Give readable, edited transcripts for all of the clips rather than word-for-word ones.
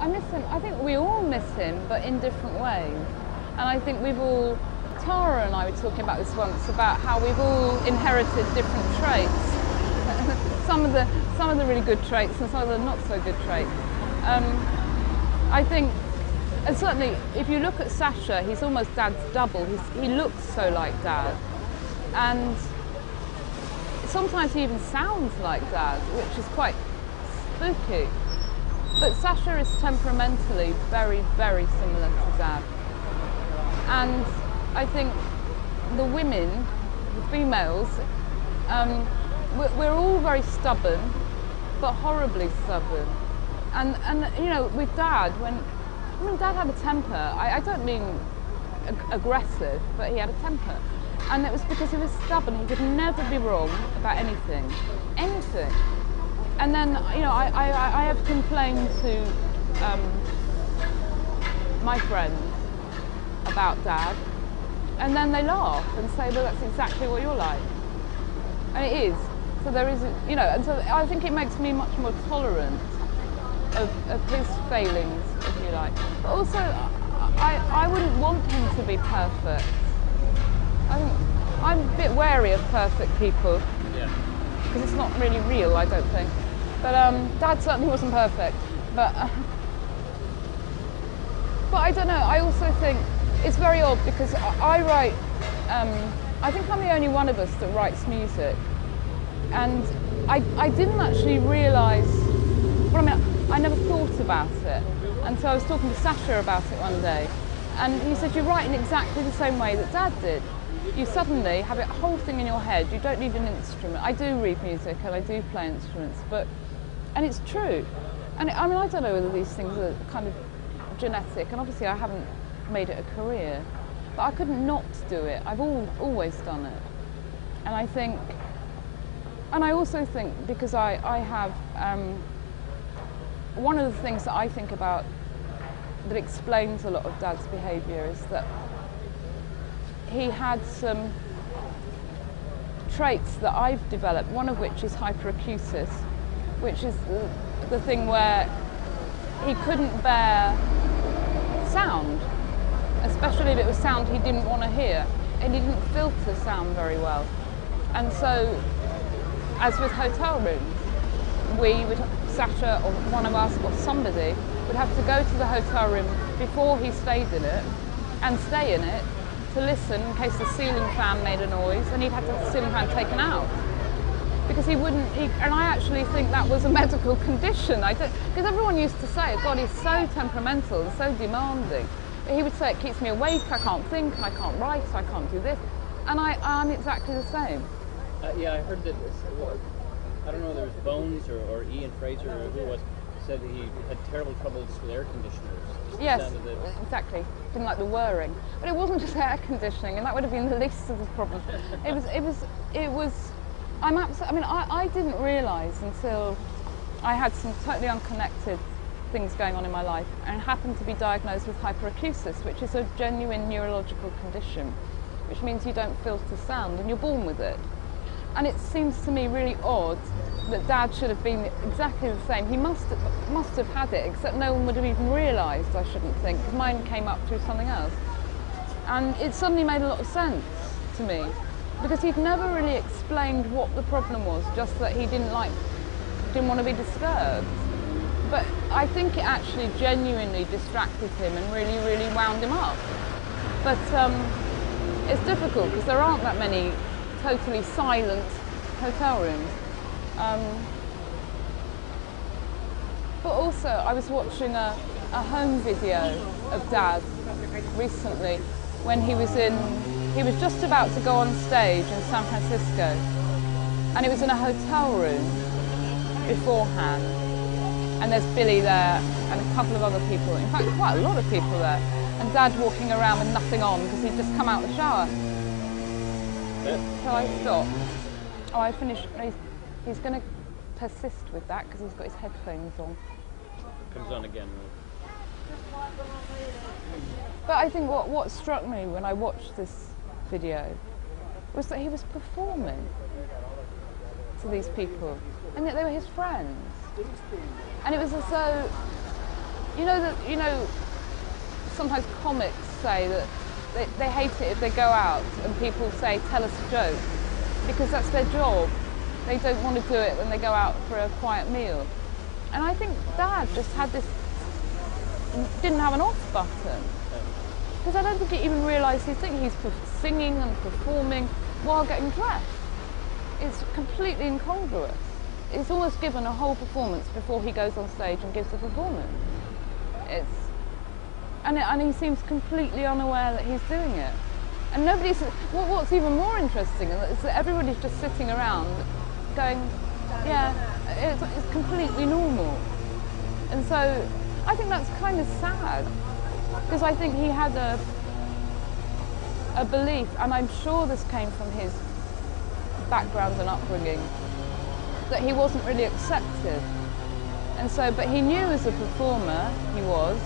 I miss him. I think we all miss him, but in different ways. And I think we've all, Tara and I were talking about this once, about how we've all inherited different traits. some of the really good traits and some of the not so good traits. I think, and certainly if you look at Sasha, he's almost Dad's double. He looks so like Dad. And sometimes he even sounds like Dad, which is quite spooky. But Sasha is temperamentally very, very similar to Dad. And I think the women, the females, we're all very stubborn, but horribly stubborn. And you know, with Dad, when Dad had a temper, I don't mean aggressive, but he had a temper. And it was because he was stubborn. He could never be wrong about anything. Anything. And then, you know, I have complained to my friends about Dad, and then they laugh and say, well, that's exactly what you're like. And it is. So there is, you know, and so I think it makes me much more tolerant of his failings, if you like. But also, I wouldn't want him to be perfect. I'm a bit wary of perfect people. Yeah. Because it's not really real, I don't think. But Dad certainly wasn't perfect. But I don't know, I also think it's very odd because I write, I think I'm the only one of us that writes music. And I didn't actually realise, well, I mean, I never thought about it until I was talking to Sasha about it one day. And he said, you write in exactly the same way that Dad did. You suddenly have a whole thing in your head, you don't need an instrument. I do read music and I do play instruments, and it's true. And I mean, I don't know whether these things are kind of genetic, and obviously I haven't made it a career, but I couldn't not do it. I've always done it. And I think, and I also think, because I have, one of the things that I think about that explains a lot of Dad's behaviour is that he had some traits that I've developed, one of which is hyperacusis, which is the thing where he couldn't bear sound, especially if it was sound he didn't want to hear, and he didn't filter sound very well. And so, as with hotel rooms, Sasha or one of us or somebody would have to go to the hotel room before he stayed in it and stay in it to listen in case the ceiling fan made a noise, and he'd have the ceiling fan taken out. Because he wouldn't, and I actually think that was a medical condition. Because everyone used to say, God, he's so temperamental and so demanding. He would say, it keeps me awake, I can't think, I can't write, I can't do this. And I'm exactly the same. Yeah, I heard that, I don't know, there was Bones or Ian Fraser or who it was, said he had terrible trouble just with air conditioners. Yes, exactly. Didn't like the whirring. But it wasn't just air conditioning, and that would have been the least of the problems. I didn't realise until I had some totally unconnected things going on in my life and happened to be diagnosed with hyperacusis, which is a genuine neurological condition, which means you don't filter sound and you're born with it. And it seems to me really odd that Dad should have been exactly the same. He must have had it, except no one would have even realised, I shouldn't think, because mine came up through something else. And it suddenly made a lot of sense to me, because he'd never really explained what the problem was, just that he didn't want to be disturbed. But I think it actually genuinely distracted him and really, really wound him up. But it's difficult, because there aren't that many totally silent hotel rooms. But also, I was watching a home video of Dad recently when he was just about to go on stage in San Francisco, and it was in a hotel room beforehand, and there's Billy there and a couple of other people, in fact quite a lot of people there, and Dad walking around with nothing on because he'd just come out of the shower. Shall I stop? Oh, I finished. He's going to persist with that because he's got his headphones on. Comes on again. But I think what struck me when I watched this video was that he was performing to these people, and yet they were his friends. And it was as though, you know, sometimes comics say that they hate it if they go out and people say, tell us a joke, because that's their job. They don't want to do it when they go out for a quiet meal. And I think Dad just had this, didn't have an off button. Because I don't think he even realised he's singing and performing while getting dressed. It's completely incongruous. He's almost given a whole performance before he goes on stage and gives the performance. And he seems completely unaware that he's doing it. And what's even more interesting is that everybody's just sitting around going, yeah, it's completely normal. And so I think that's kind of sad, because I think he had a belief, and I'm sure this came from his background and upbringing, that he wasn't really accepted. And so, but he knew as a performer he was,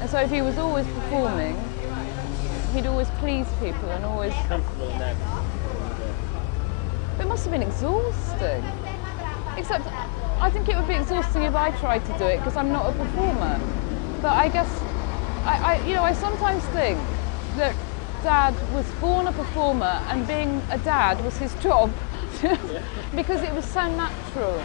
and so if he was always performing, he'd always please people and always comfortable in that. But it must have been exhausting. Except I think it would be exhausting if I tried to do it, because I'm not a performer. But I guess I sometimes think that Dad was born a performer and being a dad was his job because it was so natural.